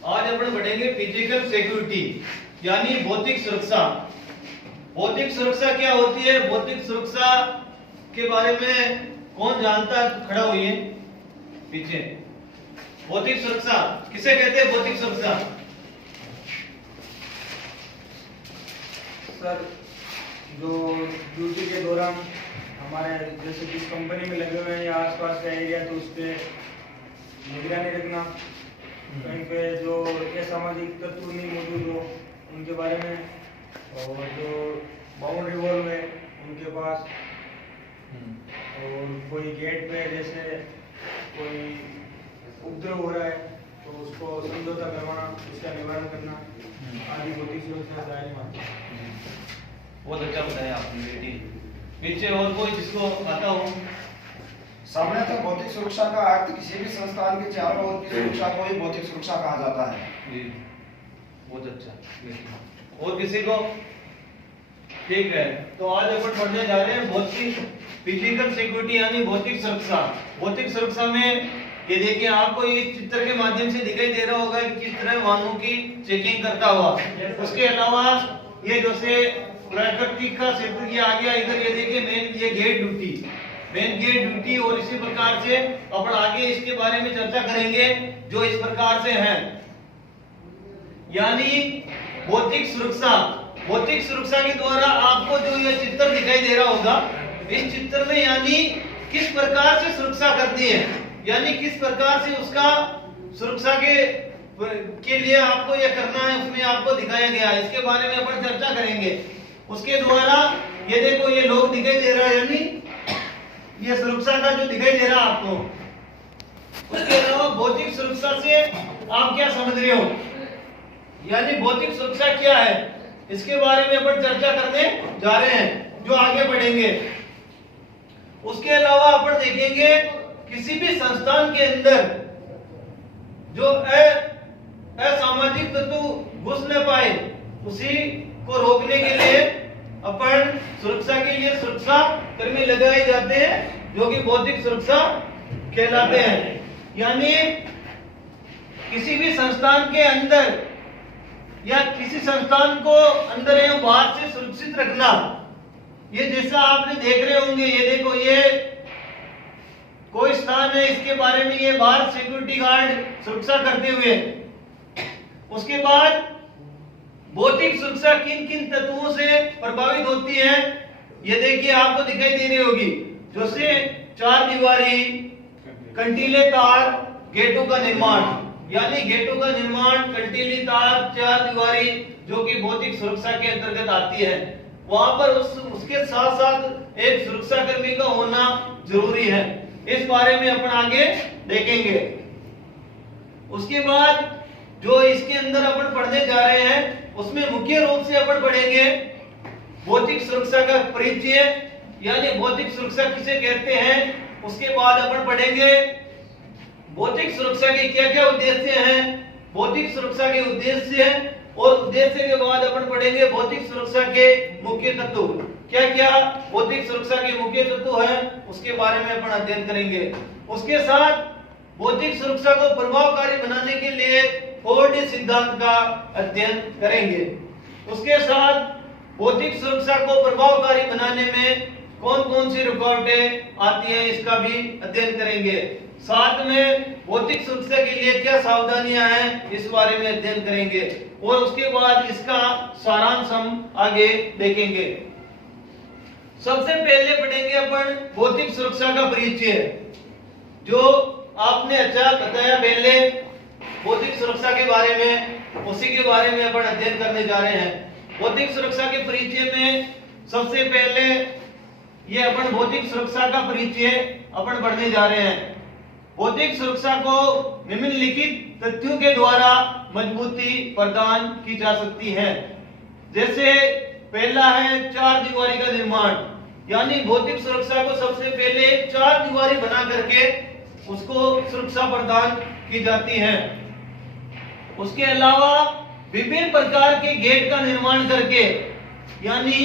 आज अपन पढ़ेंगे physical security यानी भौतिक सुरक्षा। भौतिक सुरक्षा क्या होती है? भौतिक सुरक्षा के बारे में कौन जानता है? खड़ा होइए पीछे। भौतिक सुरक्षा किसे कहते हैं? भौतिक सुरक्षा सर, जो ड्यूटी के दौरान हमारे जैसे जिस कंपनी में लगे हुए हैं या आसपास का एरिया, तो उस पर निगरानी रखना, कहीं पे जो असामाजिक तत्व नहीं मौजूद हो उनके बारे में, और जो बाउंड्री वॉल है उनके पास, और कोई गेट पे जैसे कोई उपद्रव हो रहा है तो उसको समझौता करवाना, उसका निवारण करना आदि भौतिक सुरक्षा दायरे में आते हैं। बहुत अच्छा बताया आपने बेटी। पीछे और कोई जिसको आता हो? सामान्यतः भौतिक सुरक्षा का अर्थ किसी भी संस्थान के चारों ओर की सुरक्षा को ही भौतिक सुरक्षा कहा जाता है। जी, बहुत अच्छा। और किसी को? ठीक है, तो आज अपन पढ़ने जा रहे हैं भौतिक फिजिकल सिक्योरिटी यानी भौतिक सुरक्षा। भौतिक सुरक्षा में ये देखिए, आपको ये चित्र के माध्यम से दिखाई दे रहा होगा कि किस तरह वाहनों की चेकिंग करता हुआ। उसके अलावा ये जैसे प्राकृतिक का क्षेत्र ये आ गया इधर, ये देखिए मेन ये gate duty, main gate duty, और इसी प्रकार से अपन आगे इसके बारे में चर्चा करेंगे जो इस प्रकार से है। यानी भौतिक सुरक्षा, भौतिक सुरक्षा के द्वारा आपको जो ये चित्र दिखाई दे रहा होगा, इस चित्र में यानी किस प्रकार से सुरक्षा करती है, यानी किस प्रकार से उसका सुरक्षा के लिए आपको यह करना है, उसमें आपको दिखाया गया है। इसके बारे में अपन चर्चा करेंगे। उसके द्वारा ये देखो ये लोग दिखाई दे रहा है, यानी ये सुरक्षा का जो दिखाई दे रहा है आपको। उसके अलावा भौतिक सुरक्षा से आप क्या समझ रहे हो, यानी भौतिक सुरक्षा क्या है, इसके बारे में अपन चर्चा करने जा रहे हैं जो आगे बढ़ेंगे। उसके अलावा अपन देखेंगे किसी भी संस्थान के अंदर जो असामाजिक तत्व घुस न पाए, उसी को रोकने के लिए अपन सुरक्षा के लिए सुरक्षा कर्मी लगाए जाते हैं जो कि भौतिक सुरक्षा कहलाते हैं। यानी किसी भी संस्थान के अंदर या किसी संस्थान को अंदर एवं बाहर से सुरक्षित रखना, ये जैसा आपने देख रहे होंगे, ये देखो ये कोई स्थान है, इसके बारे में ये बाहर सिक्योरिटी गार्ड सुरक्षा करते हुए। उसके बाद भौतिक सुरक्षा किन किन तत्वों से प्रभावित होती है, ये देखिए आपको दिखाई दे रही होगी, जैसे चार दीवारी, कंटीले तार, गेटों का निर्माण, यानी गेटों का निर्माण, कंटीली तार, चार दीवारी जो कि भौतिक सुरक्षा के अंतर्गत आती है। वहां पर उसके साथ साथ एक सुरक्षा कर्मी का होना जरूरी है। इस बारे में अपन आगे देखेंगे। उसके बाद जो इसके अंदर अपन पढ़ने जा रहे हैं उसमें मुख्य रूप से अपन पढ़ेंगे भौतिक सुरक्षा का परिचय, यानी भौतिक सुरक्षा किसे कहते हैं। उसके बाद अपन पढ़ेंगे भौतिक सुरक्षा के क्या क्या उद्देश्य हैं, भौतिक सुरक्षा के उद्देश्य, और उद्देश्य के बाद अपन पढ़ेंगे भौतिक सुरक्षा के मुख्य तत्व। क्या क्या भौतिक सुरक्षा के मुख्य तत्व हैं उसके बारे में अपन अध्ययन करेंगे। उसके साथ भौतिक सुरक्षा को प्रभावकारी बनाने के लिए फोर्ड सिद्धांत का अध्ययन करेंगे। उसके साथ भौतिक सुरक्षा को प्रभावकारी बनाने में कौन कौन सी रुकावटें आती हैं इसका भी अध्ययन करेंगे। साथ में भौतिक सुरक्षा के लिए क्या सावधानियां हैं इस बारे में अध्ययन करेंगे, और उसके बाद इसका सारांश हम आगे देखेंगे। सबसे पहले पढ़ेंगे अपन भौतिक सुरक्षा का परिचय, जो आपने अच्छा बताया पहले भौतिक सुरक्षा के बारे में, उसी के बारे में अपन अध्ययन करने जा रहे हैं। भौतिक सुरक्षा के परिचय में सबसे पहले ये अपन भौतिक सुरक्षा का परिचय अपन पढ़ने जा रहे हैं। भौतिक सुरक्षा को निम्नलिखित तथ्यों के द्वारा मजबूती प्रदान की जा सकती है। जैसे पहला है चार दीवारी का निर्माण, यानी भौतिक सुरक्षा को सबसे पहले चार दीवारी बना करके उसको सुरक्षा प्रदान की जाती है। उसके अलावा विभिन्न प्रकार के गेट का निर्माण करके, यानी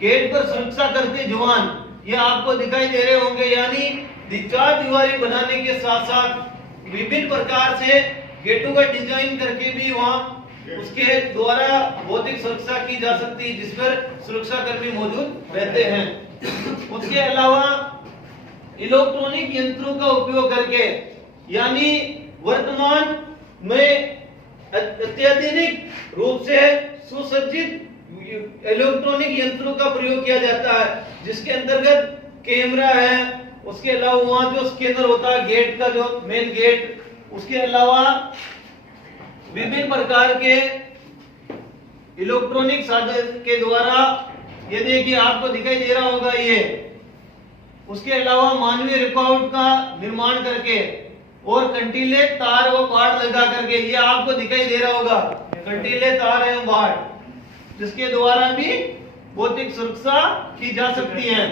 गेट पर सुरक्षा करते जवान, ये आपको दिखाई दे रहे होंगे, यानी चार दीवारी बनाने के साथ साथ विभिन्न प्रकार से गेटों का डिजाइन करके भी वहां उसके द्वारा भौतिक सुरक्षा की जा सकती है, जिस पर सुरक्षा कर्मी मौजूद रहते हैं। उसके अलावा इलेक्ट्रॉनिक यंत्रों का उपयोग करके, यानी वर्तमान में अत्याधुनिक रूप से सुसज्जित इलेक्ट्रॉनिक यंत्रों का प्रयोग किया जाता है, जिसके अंतर्गत कैमरा है, उसके अलावा वहां जो स्कैनर होता है गेट का, जो मेन गेट, उसके अलावा विभिन्न प्रकार के इलेक्ट्रॉनिक साधन के द्वारा, ये देखिए आपको दिखाई दे रहा होगा ये, उसके अलावा मानवीय रिकॉर्ड का निर्माण करके और कंटीले तार व बाट लगा करके, ये आपको दिखाई दे रहा होगा कंटीले तार एवं बाट, जिसके द्वारा भी भौतिक सुरक्षा की जा सकती है।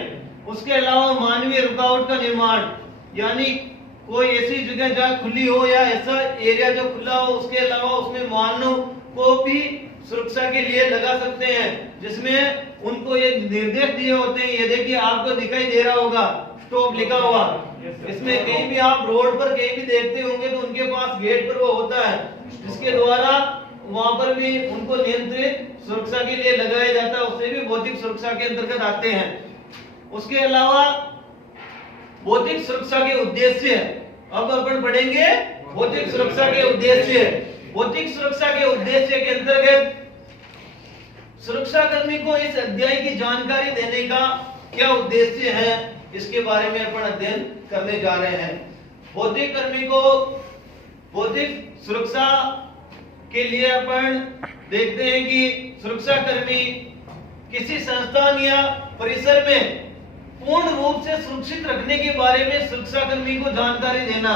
उसके अलावा मानवीय रुकावट का निर्माण, यानी कोई ऐसी जगह जहाँ खुली हो या ऐसा एरिया जो खुला हो, उसके अलावा उसमें मानव को भी सुरक्षा के लिए लगा सकते हैं, जिसमें उनको ये निर्देश दिए होते हैं। ये देखिए आपको दिखाई दे रहा होगा स्टॉप लिखा हुआ, इसमें कहीं भी आप रोड पर कहीं भी देखते होंगे तो उनके पास गेट पर वो होता है, जिसके द्वारा वहां पर भी उनको नियंत्रित सुरक्षा के लिए लगाया जाता है, उससे भी भौतिक सुरक्षा के अंतर्गत आते हैं। उसके अलावा भौतिक सुरक्षा के उद्देश्य, अब अपन पढ़ेंगे भौतिक सुरक्षा के उद्देश्य। भौतिक सुरक्षा के उद्देश्य के अंतर्गत सुरक्षा कर्मी को इस अध्याय की जानकारी देने का क्या उद्देश्य है, इसके बारे में अपन अध्ययन करने जा रहे हैं। भौतिक कर्मी को भौतिक सुरक्षा के लिए अपन देखते हैं कि सुरक्षा कर्मी किसी संस्थान या परिसर में पूर्ण रूप से सुरक्षित रखने के बारे में सुरक्षा कर्मी को जानकारी देना,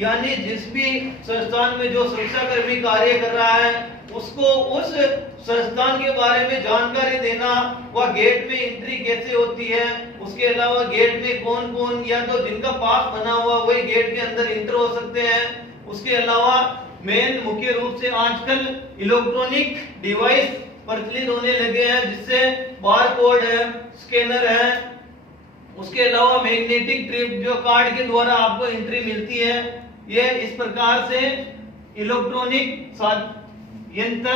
यानी जिस भी संस्थान में जो सुरक्षा कर्मी कार्य कर रहा है उसको उस संस्थान के बारे में जानकारी देना, वह गेट में एंट्री कैसे होती है, उसके अलावा गेट में कौन कौन या तो जिनका पास बना हुआ वही गेट के अंदर एंटर हो सकते हैं। उसके अलावा मेन मुख्य रूप से आजकल इलेक्ट्रॉनिक डिवाइस प्रचलित होने लगे हैं, जिससे बारकोड है, स्कैनर है, उसके अलावा मैग्नेटिक ट्रिप जो कार्ड के द्वारा आपको एंट्री मिलती है। ये इस प्रकार से इलेक्ट्रॉनिक यंत्र,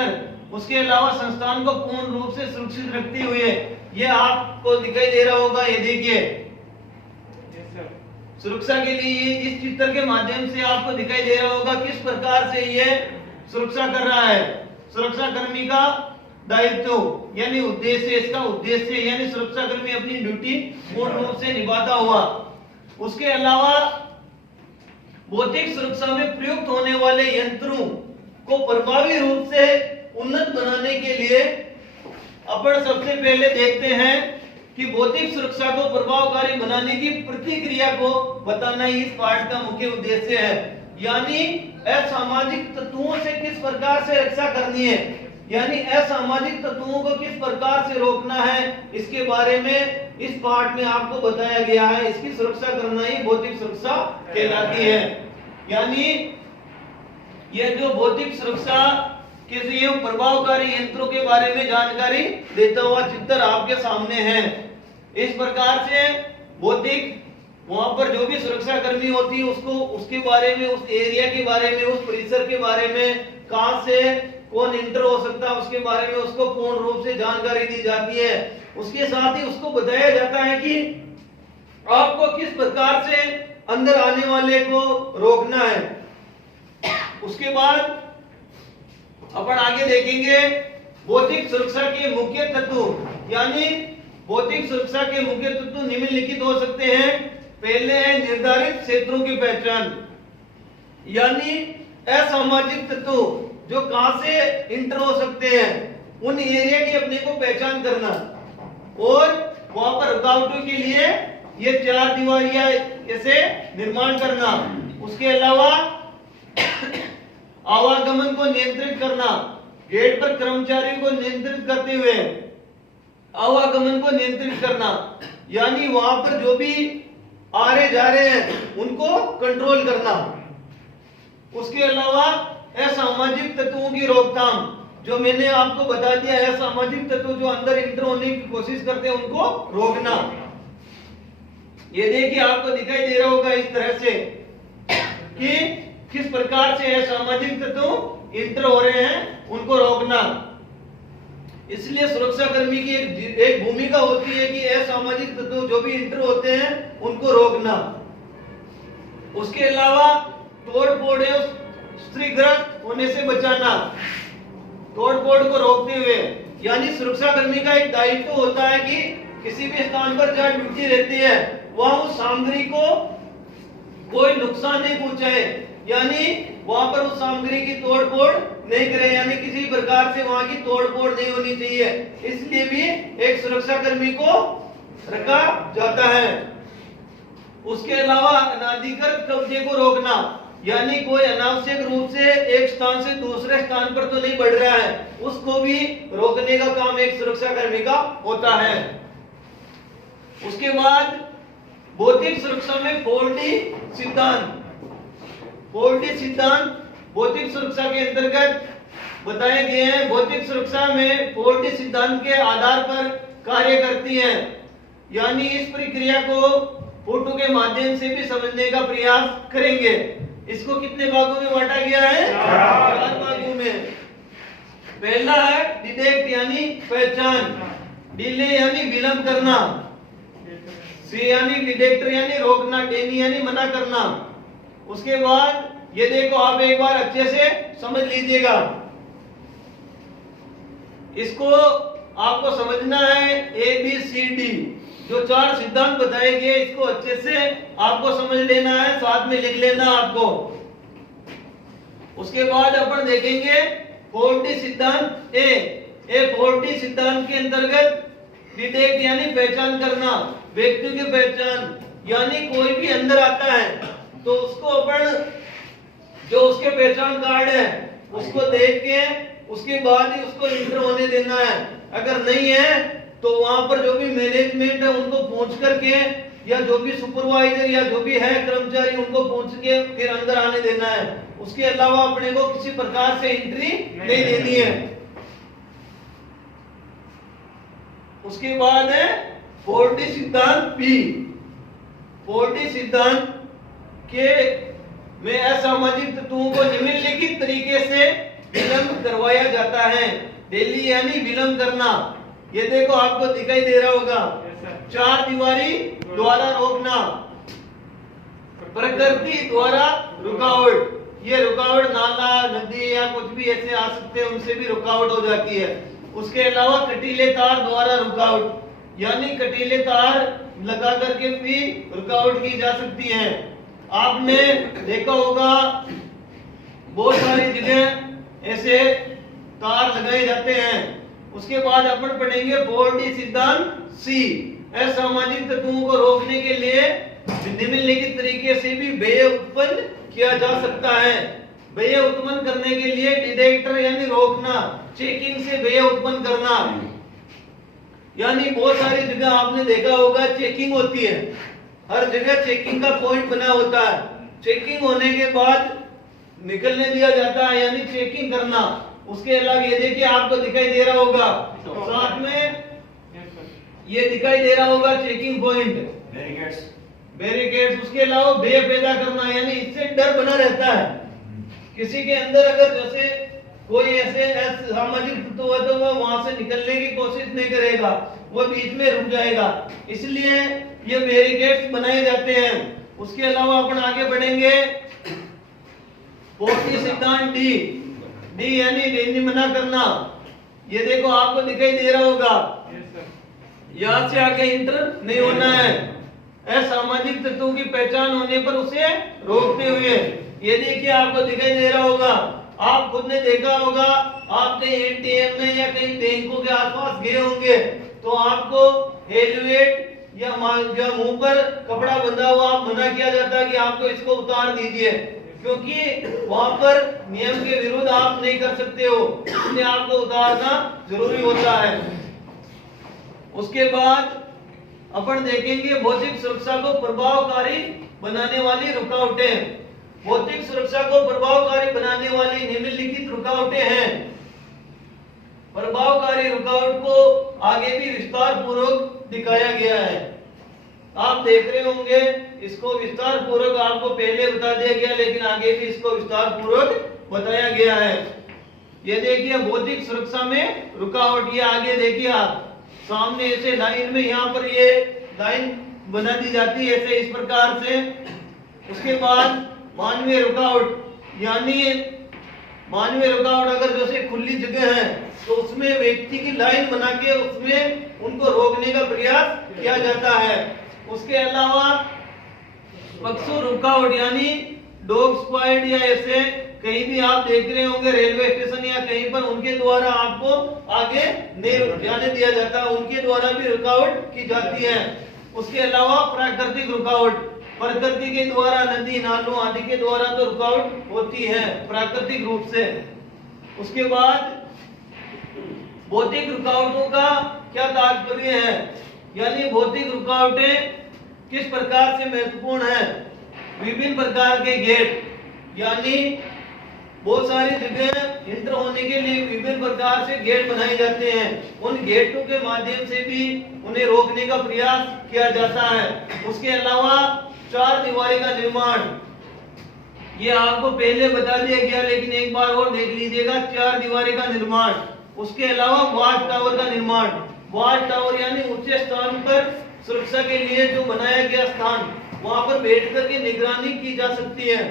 उसके अलावा संस्थान को पूर्ण रूप से सुरक्षित रखते हुए, ये आपको दिखाई दे रहा होगा, ये देखिए सुरक्षा के लिए इस चित्र के माध्यम से आपको दिखाई दे रहा होगा किस प्रकार से ये सुरक्षा कर रहा है। सुरक्षा कर्मी का दायित्व यानी उद्देश्य, इसका उद्देश्य यानी सुरक्षा कर्मी अपनी ड्यूटी पूर्ण रूप से निभाता हुआ। उसके अलावा भौतिक सुरक्षा में प्रयुक्त होने वाले यंत्रों को प्रभावी रूप से उन्नत बनाने के लिए अपन सबसे पहले देखते हैं कि भौतिक सुरक्षा को प्रभावकारी बनाने की प्रतिक्रिया को बताना ही इस पाठ का मुख्य उद्देश्य है, यानी असामाजिक तत्वों से किस प्रकार से रक्षा करनी है, यानी असामाजिक तत्वों को किस प्रकार से रोकना है, इसके बारे में इस पाठ में आपको बताया गया है। इसकी सुरक्षा करना ही भौतिक सुरक्षा कहलाती है। यानी यह जो भौतिक सुरक्षा किसी प्रभावकारी यंत्रों के बारे में जानकारी देता हुआ चित्र आपके सामने है। इस प्रकार से भौतिक वहां पर जो भी सुरक्षा कर्मी होती है उसको उसके बारे में, उस एरिया के बारे में, उस परिसर के बारे में, कहां से कौन इंटर हो सकता है उसके बारे में उसको पूर्ण रूप से जानकारी दी जाती है। उसके साथ ही उसको बताया जाता है कि आपको किस प्रकार से अंदर आने वाले को रोकना है। उसके बाद अपन आगे देखेंगे भौतिक सुरक्षा के मुख्य तत्व, यानी भौतिक सुरक्षा के मुख्य तत्व निम्नलिखित हो सकते हैं। पहले है निर्धारित क्षेत्रों की पहचान, यानी असामाजिक तत्व जो कहां से इंटर हो सकते हैं उन एरिया की अपने को पहचान करना और वहां पर रुकावटों के लिए ये चार दीवारियां ऐसे निर्माण करना। उसके अलावा आवागमन को नियंत्रित करना, गेट पर कर्मचारियों को नियंत्रित करते हुए आवागमन को नियंत्रित करना, यानी वहां पर जो भी आ रहे जा रहे हैं उनको कंट्रोल करना। उसके अलावा असामाजिक तत्वों की रोकथाम, जो मैंने आपको बता दिया, असामाजिक तत्व जो अंदर इंटर होने की कोशिश करते हैं उनको रोकना। ये देखिए आपको दिखाई दे रहा होगा इस तरह से कि किस प्रकार से असामाजिक तत्व इंटर हो रहे हैं उनको रोकना। इसलिए सुरक्षा कर्मी की एक भूमिका होती है कि असामाजिक तत्व जो भी इंटर होते हैं उनको रोकना। उसके अलावा तोड़ फोड़ या स्त्रीग्रस्त होने से बचाना। तोड़ फोड़ को रोकते हुए यानी सुरक्षा कर्मी का एक दायित्व होता है कि किसी भी स्थान पर जहां ड्यूटी रहती है वहां उस सामग्री को कोई नुकसान नहीं पहुंचाए, यानी वहां पर उस सामग्री की तोड़ फोड़ नहीं करे, यानी किसी प्रकार से वहां की तोड़ फोड़ नहीं होनी चाहिए। इसलिए भी एक सुरक्षा कर्मी को रखा जाता है। उसके अलावा अनाधिकृत कब्जे को रोकना, यानी कोई अनावश्यक रूप से एक स्थान से दूसरे स्थान पर तो नहीं बढ़ रहा है, उसको भी रोकने का काम एक सुरक्षा कर्मी का होता है। उसके बाद भौतिक सुरक्षा में 4D सिद्धांत। 4D सिद्धांत भौतिक सुरक्षा के अंतर्गत बताए गए हैं। भौतिक सुरक्षा में 4D सिद्धांत के आधार पर कार्य करती है, यानी इस प्रक्रिया को फोटो के माध्यम से भी समझने का प्रयास करेंगे। इसको कितने भागों में बांटा गया है? 4 भागों में। पहला है डिटेक्ट यानी पहचान, डिले यानी विलंब करना, सी यानी डिटेक्टर यानी रोकना, डेनी यानी मना करना। उसके बाद ये देखो, आप एक बार अच्छे से समझ लीजिएगा, इसको आपको समझना है। ABCD जो 4 सिद्धांत बताए गए, इसको अच्छे से आपको समझ लेना है, साथ में लिख लेना आपको। उसके बाद अपन देखेंगे 4D सिद्धांत ए 4D सिद्धांत के अंतर्गत डिटेक्ट यानी पहचान करना, व्यक्ति की पहचान, यानी कोई भी अंदर आता है तो उसको अपन जो उसके पहचान कार्ड है उसको देख के उसके बाद ही उसको इंटर होने देना है। अगर नहीं है तो वहां पर जो भी मैनेजमेंट है उनको पूछ करके, या जो भी सुपरवाइजर या जो भी है कर्मचारी उनको पूछ के फिर अंदर आने देना है। उसके अलावा अपने को किसी प्रकार से एंट्री नहीं देनी है। उसके बाद है 4D सिद्धांत बी। 4D सिद्धांत के में असामाजिक तत्वों को निम्नलिखित तरीके से विलंब करवाया जाता है। डेली यानी विलंब करना, ये देखो आपको दिखाई दे रहा होगा, 4 दीवारी द्वारा रोकना, प्रकृति द्वारा रुकावट, ये रुकावट नाला नदी या कुछ भी ऐसे आ सकते हैं, उनसे भी रुकावट हो जाती है। उसके अलावा कटीले तार द्वारा रुकावट, यानी कटीले तार लगा करके भी रुकावट की जा सकती है। आपने देखा होगा बहुत सारी जगह ऐसे तार लगाए जाते हैं। उसके बाद अपन पढ़ेंगे 4D सिद्धांत सी। असामाजिक तत्वों को रोकने के लिए निम्नलिखित तरीके से भी व्यय उत्पन्न किया जा सकता है। व्यय उत्पन्न करने के लिए डिटेक्टर यानी रोकना, चेकिंग से व्यय उत्पन्न करना, यानी बहुत सारी जगह आपने देखा होगा चेकिंग होती है, हर जगह चेकिंग का पॉइंट बना होता है। चेकिंग होने के बाद निकलने दिया जाता है, यानी चेकिंग करना। उसके अलावा ये देखिए आपको दिखाई दे रहा होगा, साथ में ये दिखाई दे रहा होगा चेकिंग पॉइंट, बैरिकेड्स। उसके अलावा भय पैदा करना, यानी इससे डर बना रहता है किसी के अंदर। अगर जैसे कोई ऐसे सामाजिक तत्व है तो वो वहां से निकलने की कोशिश नहीं करेगा, वो बीच में रुक जाएगा, इसलिए ये बैरिकेड्स बनाए जाते हैं। उसके अलावा अपन आगे बढ़ेंगे 4D सिद्धांत डी यानी डेनी मना करना। ये देखो आपको दिखाई दे रहा होगा, यहाँ से आगे इंटर नहीं होना है। असामाजिक तत्वों की पहचान होने पर उसे रोकते हुए, ये देखिए आपको दिखाई दे रहा होगा, आप खुद ने देखा होगा, आप कहीं एटीएम में या कहीं बैंकों के आसपास गए होंगे तो आपको हेलमेट या मुंह पर कपड़ा बंधा हुआ आप मना किया जाता है कि आपको इसको उतार दीजिए, क्योंकि वहां पर नियम के विरुद्ध आप नहीं कर सकते हो, इसलिए आपको उतारना जरूरी होता है। उसके बाद अपन देखेंगे भौतिक सुरक्षा को प्रभावकारी बनाने वाली रुकावटें। भौतिक सुरक्षा को प्रभावकारी बनाने वाली निम्नलिखित रुकावटें हैं। प्रभावकारी रुकावट को आगे भी विस्तार पूर्वक दिखाया गया है, आप देख रहे होंगे इसको विस्तार पूर्वक आपको पहले बता दिया गया, लेकिन आगे भी इसको विस्तार पूर्वक बताया गया है। ये देखिए भौतिक सुरक्षा में रुकावट, ये आगे देखिए आप सामने ऐसे लाइन में यहाँ पर ये लाइन बना दी जाती है ऐसे इस प्रकार से। उसके बाद मानवीय रुकावट, यानी मानवीय रुकावट अगर जैसे खुली जगह है तो उसमें व्यक्ति की लाइन बना के उसमें उनको रोकने का प्रयास किया जाता है। उसके अलावा पक्षु रुकावट, यानी डॉग स्क्वाड या ऐसे कहीं भी आप देख रहे होंगे रेलवे स्टेशन या कहीं पर, उनके द्वारा आपको आगे नहीं जाने दिया जाता, उनके द्वारा भी रुकावट की जाती है। उसके अलावा प्राकृतिक रुकावट, प्रकृति के द्वारा नदी नालों आदि के द्वारा तो रुकावट होती है प्राकृतिक रूप से। उसके बाद भौतिक रुकावटों का क्या तात्पर्य है, यानी भौतिक रुकावटें किस प्रकार से महत्वपूर्ण है। विभिन्न प्रकार के गेट, यानी बहुत सारी जगह इंटर होने के लिए विभिन्न प्रकार से गेट बनाए जाते हैं, उन गेटों के माध्यम से भी उन्हें रोकने का प्रयास किया जाता है। उसके अलावा चार दीवारी का निर्माण, ये आपको पहले बता दिया गया लेकिन एक बार और देख लीजिएगा, चार दीवारी का निर्माण। उसके अलावा वॉच टावर का निर्माण, वॉच टावर यानी ऊंचे स्थान पर सुरक्षा के लिए जो बनाया गया स्थान, वहां पर बैठ करके निगरानी की जा सकती है,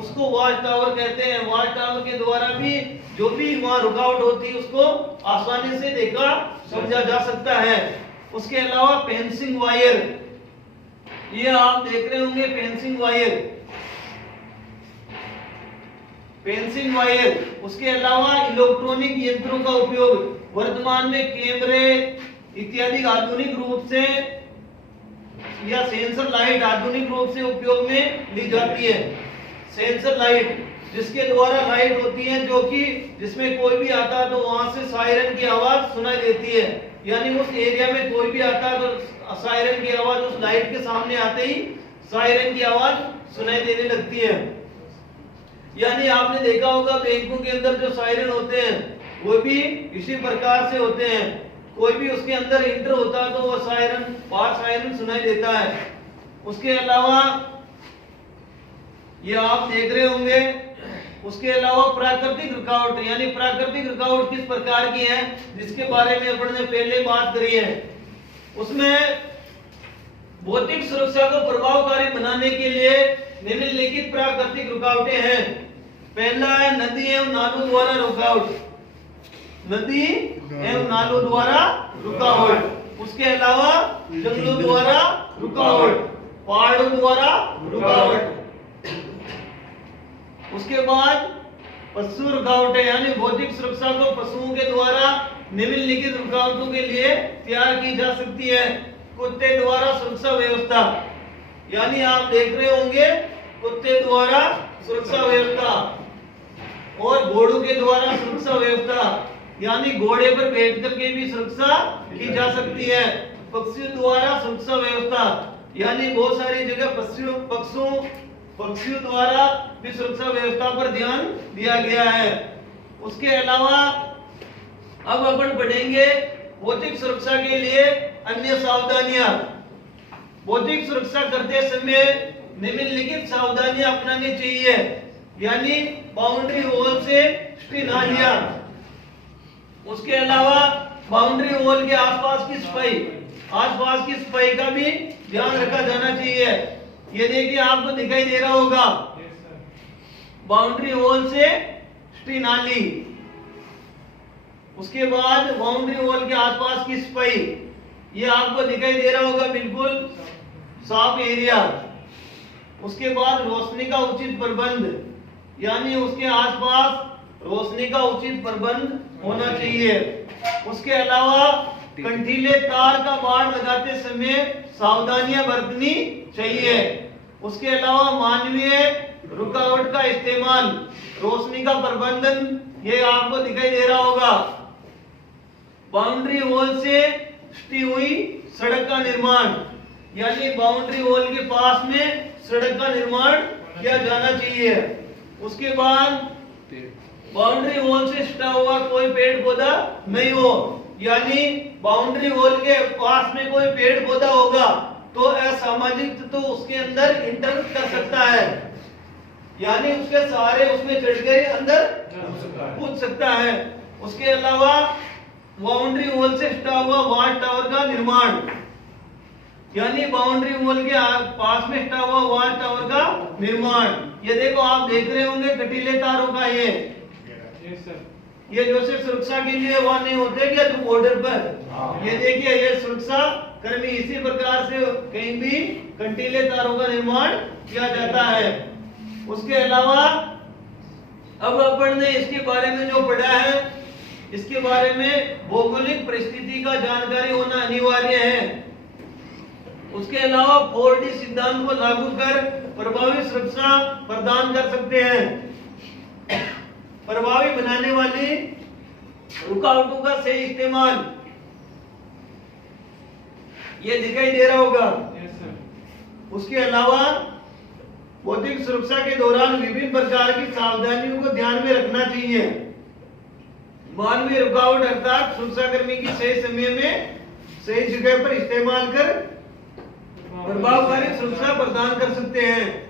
उसको वॉच टावर कहते हैं। वॉच टावर के द्वारा भी जो भी वहां रुकावट होती है उसको आसानी से देखा समझा जा सकता है। उसके अलावा फेंसिंग वायर, ये आप देख रहे होंगे फेंसिंग वायर, फेंसिंग वायर। उसके अलावा इलेक्ट्रॉनिक यंत्रों का उपयोग, वर्तमान में कैमरे इत्यादि आधुनिक रूप से या सेंसर लाइट आधुनिक रूप से उपयोग में ली जाती है। सेंसर लाइट, जिसके द्वारा लाइट होती है जो कि जिसमें कोई भी आता है तो वहां से सायरन की आवाज सुनाई देती है, यानी उस एरिया में कोई भी आता है तो सायरन की आवाज उस लाइट के सामने आते ही सायरन की आवाज सुनाई देने लगती है। यानी आपने देखा होगा बैंकों के अंदर जो सायरन होते हैं वो भी इसी प्रकार से होते हैं, कोई भी उसके अंदर इंटर होता है तो वो सायरन बाहर सायरन सुनाई देता है। उसके अलावा ये आप देख रहे होंगे, उसके अलावा प्राकृतिक रुकावट, यानी प्राकृतिक रुकावट किस प्रकार की है जिसके बारे में अपन ने पहले बात करी है। उसमें भौतिक सुरक्षा को प्रभावकारी बनाने के लिए निम्नलिखित प्राकृतिक रुकावटें हैं। पहला है नदी एवं नालों द्वारा रुकावट, नदी एवं नालों द्वारा रुकावट। उसके अलावा जंगलों द्वारा रुकावट, पहाड़ों द्वारा रुकावट। उसके बाद पशु रुकावटें, यानी भौतिक सुरक्षा को पशुओं के द्वारा निम्नलिखित रुकावटों के लिए तैयार की जा सकती है। कुत्ते द्वारा सुरक्षा व्यवस्था, यानी आप देख रहे होंगे कुत्ते द्वारा सुरक्षा व्यवस्था, और घोड़ों के द्वारा सुरक्षा व्यवस्था, यानी घोड़े पर बैठ करके भी सुरक्षा की जा सकती है। पक्षियों द्वारा सुरक्षा व्यवस्था, यानी बहुत सारी जगह पक्षियों द्वारा भी सुरक्षा व्यवस्था पर ध्यान दिया गया है। उसके अलावा अब अपन पढ़ेंगे भौतिक सुरक्षा के लिए अन्य सावधानियां। भौतिक सुरक्षा करते समय निम्नलिखित सावधानियां अपनानी चाहिए, यानी बाउंड्री वॉल से नालियां। उसके अलावा बाउंड्री वॉल के आसपास की सफाई का भी ध्यान रखा जाना चाहिए। ये देखिए आपको दिखाई दे रहा होगा बाउंड्री वॉल से नाली। उसके बाद बाउंड्री वॉल के आसपास की सफाई, ये आपको दिखाई दे रहा होगा बिल्कुल साफ एरिया। उसके बाद रोशनी का उचित प्रबंध, यानी उसके आसपास रोशनी का उचित प्रबंध होना चाहिए। उसके अलावा कंटीले तार का बाड़ लगाते समय सावधानियां बरतनी चाहिए। उसके अलावा मानवीय रुकावट का इस्तेमाल, रोशनी का प्रबंधन, ये आपको दिखाई दे रहा होगा। बाउंड्री वॉल से सटी हुई सड़क का निर्माण, यानी बाउंड्री वॉल के पास में सड़क का निर्माण किया जाना चाहिए। उसके बाद बाउंड्री वॉल से सटा हुआ कोई पेड़ पौधा नहीं हो, यानी बाउंड्री वॉल के पास में कोई पेड़ पौधा होगा तो असामाजिक तत्व तो उसके अंदर इंटर कर सकता है, यानी उसके सहारे उसमें चढ़ के अंदर कूद सकता है। उसके अलावा बाउंड्री वॉल से सटा हुआ वाच टावर का निर्माण, यानी बाउंड्री वॉल के पास में सटा हुआ वाच टावर का निर्माण। ये देखो आप देख रहे होंगे कटीले तारों का ये जो से सुरक्षा के लिए वहां नहीं होते क्या जो बॉर्डर पर, ये देखिए ये सुरक्षा कर्मी इसी प्रकार से कहीं भी कंटीले तारों का निर्माण किया जाता है। उसके अलावा अब अपन ने इसके बारे में जो पढ़ा है, इसके बारे में भौगोलिक परिस्थिति का जानकारी होना अनिवार्य है। उसके अलावा 4D सिद्धांत को लागू कर प्रभावी सुरक्षा प्रदान कर सकते हैं। प्रभावी बनाने वाली रुकावटों का सही इस्तेमाल, ये दिखाई दे रहा होगा। उसके अलावा भौतिक सुरक्षा के दौरान विभिन्न प्रकार की सावधानियों को ध्यान में रखना चाहिए। मानवीय रुकावट अर्थात सुरक्षाकर्मी की सही समय में सही जगह पर इस्तेमाल कर प्रभावकारी सुरक्षा प्रदान कर सकते हैं।